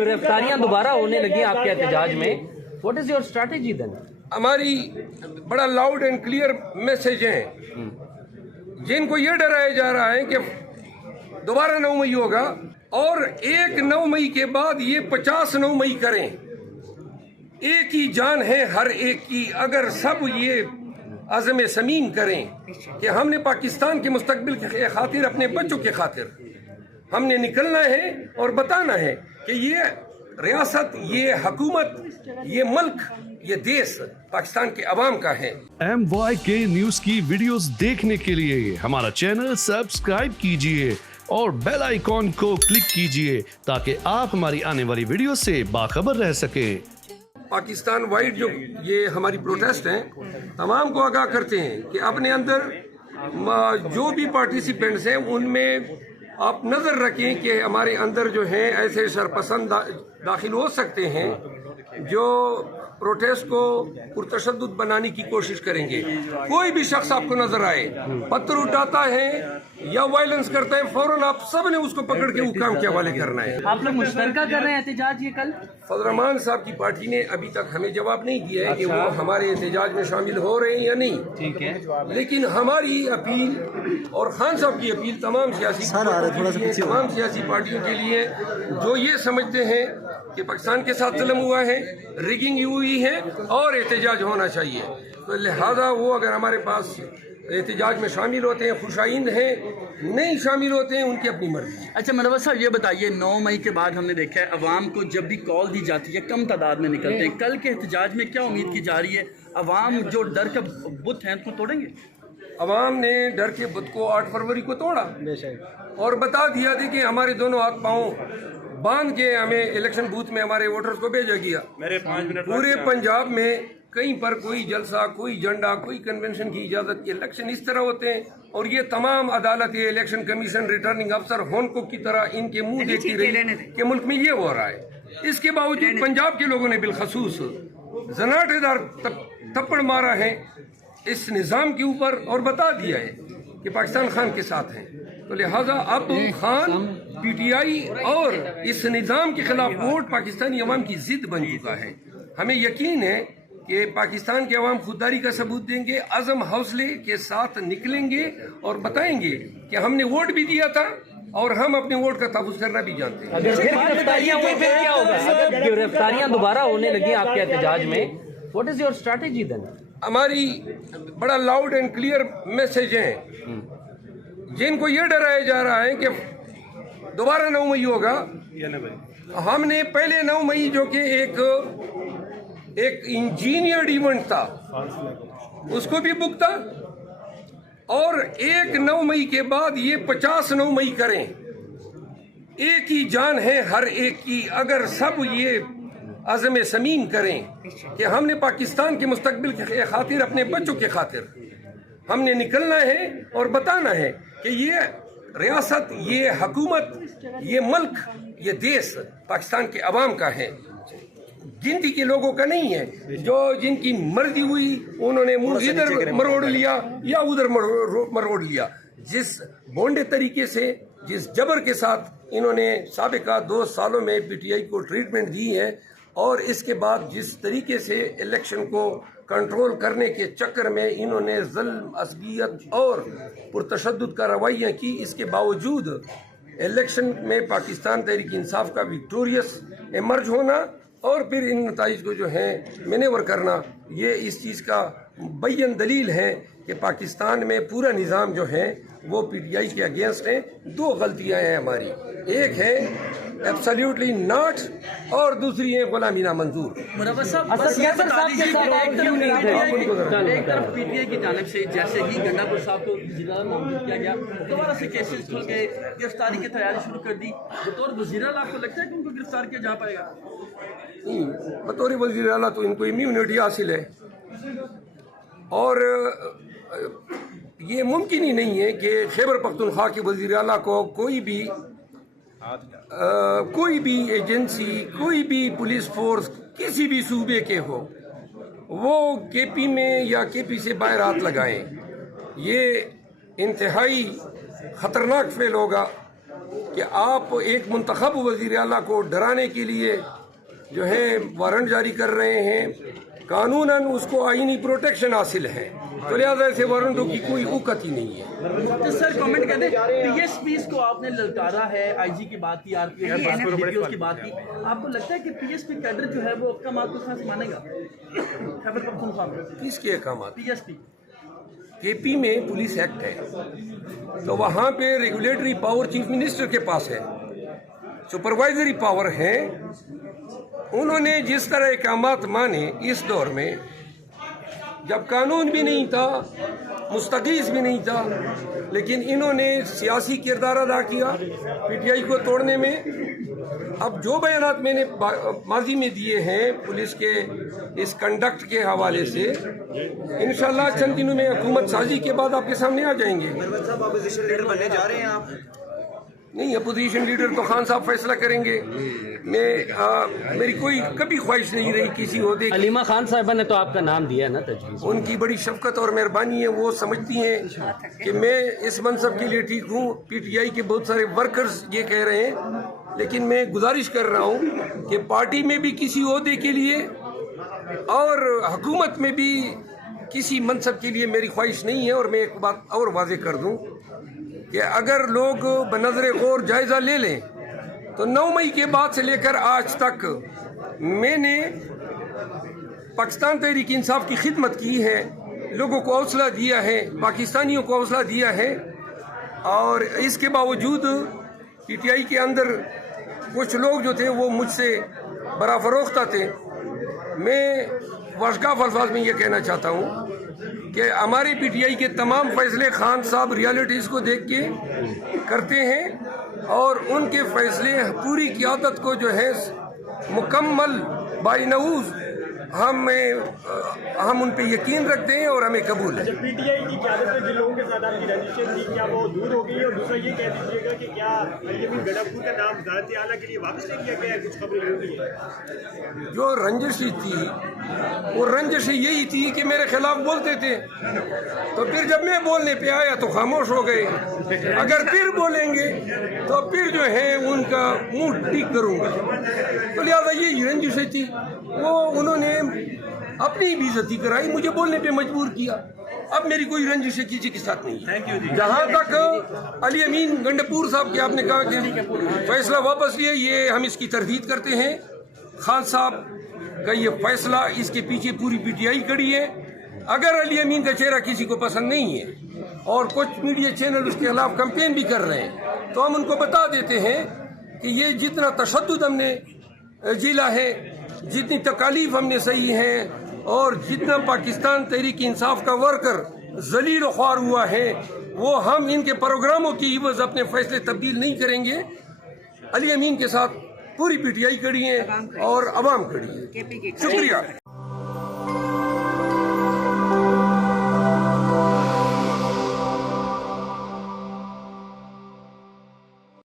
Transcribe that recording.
गिरफ्तारियां दोबारा होने लगी आपके एहतजाज में, what is your strategy then? हमारी बड़ा लाउड एंड क्लियर मैसेज है, जिनको ये डराया जा रहा है कि दोबारा 9 मई होगा और एक 9 मई के बाद ये 50 9 मई करें। एक ही जान है हर एक की, अगर सब ये अज़म समीम करें कि हमने पाकिस्तान के मुस्तकबिल के खातिर, अपने बच्चों के खातिर हमने निकलना है और बताना है कि ये रियासत, ये हुकूमत, ये मुल्क, ये देश पाकिस्तान के अवाम का है। MYK न्यूज की वीडियोस देखने के लिए हमारा चैनल सब्सक्राइब कीजिए और बेल आइकॉन को क्लिक कीजिए ताकि आप हमारी आने वाली वीडियो से बाखबर रह सकें। पाकिस्तान वाइड जो ये हमारी प्रोटेस्ट हैं, तमाम को आगाह करते हैं कि अपने अंदर जो भी पार्टिसिपेंट्स हैं उनमें आप नज़र रखें कि हमारे अंदर जो हैं ऐसे शरपसंद दाखिल हो सकते हैं जो प्रोटेस्ट को पुरतशद्दुद बनाने की कोशिश करेंगे। कोई भी शख्स आपको नजर आए, पत्थर उठाता है या वायलेंस करता है, फौरन आप सब ने उसको पकड़ के हुकाम के हवाले करना है। आप लोग मुश्तरका कर रहे हैं एहतजाज ये कल? फजल रहमान साहब की पार्टी ने अभी तक हमें जवाब नहीं दिया है कि वो हमारे एहतजाज में शामिल हो रहे हैं या नहीं। ठीक है, लेकिन हमारी अपील और खान साहब की अपील तमाम सियासी पार्टियों के लिए जो ये समझते हैं कि पाकिस्तान के साथ जुल्म हुआ है, रिगिंग हुई है और एहतजाज होना चाहिए, तो लिहाजा वो अगर हमारे पास एहतजाज में शामिल होते हैं खुशाइंद हैं, नहीं शामिल होते हैं उनकी अपनी मर्जी। अच्छा मुनव्वर साहब ये बताइए, 9 मई के बाद हमने देखा है अवाम को जब भी कॉल दी जाती है कम तादाद में निकलते हैं, कल के एहतजाज में क्या उम्मीद की जा रही है? अवाम जो डर का बुत है उनको तोड़ेंगे? अवाम ने डर के बुत को 8 फरवरी को तोड़ा और बता दिया था कि हमारे दोनों हाथ पाँव बांध के हमें इलेक्शन बूथ में हमारे वोटर्स को भेजा गया। पूरे पंजाब में कहीं पर कोई जलसा, कोई झंडा, कोई कन्वेंशन की इजाजत के इलेक्शन इस तरह होते हैं और ये तमाम अदालतें, इलेक्शन कमीशन, रिटर्निंग अफसर होनको की तरह इनके मुंह देखती रही कि मुल्क में ये हो रहा है। इसके बावजूद पंजाब के लोगों ने बिलखसूस जनाटेदार थप्पड़ मारा है इस निज़ाम के ऊपर और बता दिया है कि पाकिस्तान खान के साथ हैं। तो लिहाजा अब खान, PTI और इस निज़ाम के खिलाफ वोट पाकिस्तानी अवाम की जिद बन चुका है। हमें यकीन है कि पाकिस्तान के अवाम खुददारी का सबूत देंगे, अज़म हौसले के साथ निकलेंगे और बताएंगे कि हमने वोट भी दिया था और हम अपने वोट का तहफ़्फ़ुज़ करना भी जानते हैं। अगर फिर गिरफ्तारियां हुई फिर क्या होगा? अगर गिरफ्तारियां दोबारा होने लगी आपके एहतजाज में, what is your strategy then? हमारी बड़ा लाउड एंड क्लियर मैसेज है, जिनको ये डराया जा रहा है कि दोबारा 9 मई होगा। हमने पहले 9 मई जो कि एक इंजीनियर्ड इवेंट था उसको भी बुक था और एक 9 मई के बाद ये 50 9 मई करें। एक ही जान है हर एक की, अगर सब ये अज़म समीम करें कि हमने पाकिस्तान के मुस्तकबिल के खातिर, अपने बच्चों के खातिर हमने निकलना है और बताना है कि ये रियासत, ये हुकूमत, ये मुल्क, ये देश पाकिस्तान के अवाम का है, गिनती के लोगों का नहीं है। जो जिनकी मर्जी हुई उन्होंने मुंह इधर मरोड़ लिया या उधर मरोड़ लिया। जिस बोंडे तरीके से, जिस जबर के साथ इन्होंने साबिका 2 सालों में PTI को ट्रीटमेंट दी है और इसके बाद जिस तरीके से इलेक्शन को कंट्रोल करने के चक्कर में इन्होंने ज़ुल्म, असबियत और पुरतशद्दुद का रवैया की, इसके बावजूद इलेक्शन में पाकिस्तान तहरीक इंसाफ का विक्टोरियस इमर्ज होना और फिर इन नताइज को जो है मैनेवर करना, ये इस चीज़ का बैन दलील है कि पाकिस्तान में पूरा निज़ाम जो है वो PTI के अगेंस्ट है। 2 गलतियां हैं हमारी, एक है एब्सोल्युटली नॉट और दूसरी है गुलामी नामंजूर। मुनव्वर साहब बस ये बता दीजिए कि एक तरफ PTI की जानिब से जैसे ही गंडापुर साहब को जिला नामजद किया गया, दोबारा से केसेस खुल गए, गिरफ्तारी की तैयारी शुरू कर दी। बतौर वज़ीर आला आपको लगता है कि उनको गिरफ्तार किया जा पाएगा? बतौर वज़ीर आला तो इनको इम्यूनिटी हासिल है और ये मुमकिन ही नहीं है कि खैबर पख्तूनख्वा के वज़ीर आला को कोई भी एजेंसी, कोई भी पुलिस फोर्स किसी भी सूबे के हो, वो KP में या KP से बाहर हाथ लगाएं। ये इंतहाई ख़तरनाक फेल होगा कि आप एक मुंतखब वज़ीर आला को डराने के लिए जो है वारंट जारी कर रहे हैं, कानूनन उसको आईनी प्रोटेक्शन हासिल है, तो लिहाजा ऐसे वारंटों की कोई औकत ही नहीं है। तो सर कमेंट कहते हैं पीएसपीज को आपने ललकारा है, आईजी की बात की, आरपीएफ की बात की, डीपीओ की बात की, आपको लगता है कि पीएसपी कैडर जो है वो आपका मार्ग कहाँ से मानेगा खैबर पख्तूनख्वा में? किसके अहकाम? पीएसपी केपी में पुलिस एक्ट है, तो वहाँ पे रेगुलेटरी पावर चीफ मिनिस्टर के पास है, सुपरवाइजरी पावर है। उन्होंने जिस तरह अहकामात माने इस दौर में, जब कानून भी नहीं था, मुस्तकीस भी नहीं था, लेकिन इन्होंने सियासी किरदार अदा किया पीटीआई को तोड़ने में। अब जो बयानात मैंने माजी में दिए हैं पुलिस के इस कंडक्ट के हवाले से, इंशाल्लाह चंद दिनों में हुकूमत साजी के बाद आपके सामने आ जाएंगे। अपोजिशन लीडर बनने जा रहे हैं आप? नहीं, अपोजिशन लीडर तो खान साहब फैसला करेंगे। मेरी कोई कभी ख्वाहिश नहीं रही किसी ओहदे की। अलीमा खान साहिबा ने तो आपका नाम दिया है ना तजवीज़। उनकी बड़ी शफकत और मेहरबानी है, वो समझती हैं कि मैं इस मनसब के लिए ठीक हूँ। पीटीआई के बहुत सारे वर्कर्स ये कह रहे हैं, लेकिन मैं गुजारिश कर रहा हूँ कि पार्टी में भी किसी ओहदे के लिए और हुकूमत में भी किसी मनसब के लिए मेरी ख्वाहिश नहीं है। और मैं एक बात और वाज़ेह कर दूँ कि अगर लोग बनज़र गौर जायज़ा ले लें तो 9 मई के बाद से लेकर आज तक मैंने पाकिस्तान तहरीक इंसाफ की खिदमत की है, लोगों को हौसला दिया है, पाकिस्तानियों को हौसला दिया है। और इसके बावजूद पीटीआई के अंदर कुछ लोग जो थे वो मुझसे बड़ा फरोख्ता थे। मैं वाशगाफ अल्फाज में ये कहना चाहता हूँ कि हमारे पीटीआई के तमाम फैसले खान साहब रियलिटीज़ को देख के करते हैं और उनके फैसले पूरी क़ियादत को जो है मुकम्मल बाइनऊज़ हम उन पे यकीन रखते हैं और हमें कबूल है। पीटीआई की क़यादत में जिन लोगों के साथ आपकी रंजिशें थी, क्या वो दूर हो गई? और दूसरा ये कह दीजिएगा कि क्या अलीमीन गंडापुर का नाम वज़ारत आला के लिए वापस ले लिया गया है? कुछ खबरें होती हैं। जो रंजिश थी वो रंजिश यही थी कि मेरे खिलाफ बोलते थे, तो फिर जब मैं बोलने पे आया तो खामोश हो गए। अगर फिर बोलेंगे तो फिर जो है उनका मुंह ठीक करूँगा। तो लिहाजा यही रंजिश थी, वो उन्होंने अपनी बेइज्जती कराई, मुझे बोलने पे मजबूर किया। अब मेरी कोई रंजिश किसी के साथ नहीं है। जहाँ तक अली अमीन गंडापुर साहब के आपने कहा कि फैसला वापस लिए, ये हम इसकी तरदीद करते हैं। खान साहब का ये फैसला, इसके पीछे पूरी पीटीआई खड़ी है। अगर अली अमीन का चेहरा किसी को पसंद नहीं है और कुछ मीडिया चैनल उसके खिलाफ कैंपेन भी कर रहे हैं, तो हम उनको बता देते हैं कि ये जितना तशद्दुद हमने झेला है, जितनी तकालीफ हमने सही हैं और जितना पाकिस्तान तहरीक इंसाफ का वर्कर जलील व ख्वार हुआ है, वो हम इनके प्रोग्रामों की इवज़ अपने फैसले तब्दील नहीं करेंगे। अली अमीन के साथ पूरी पीटीआई खड़ी है और अवाम खड़ी है। शुक्रिया।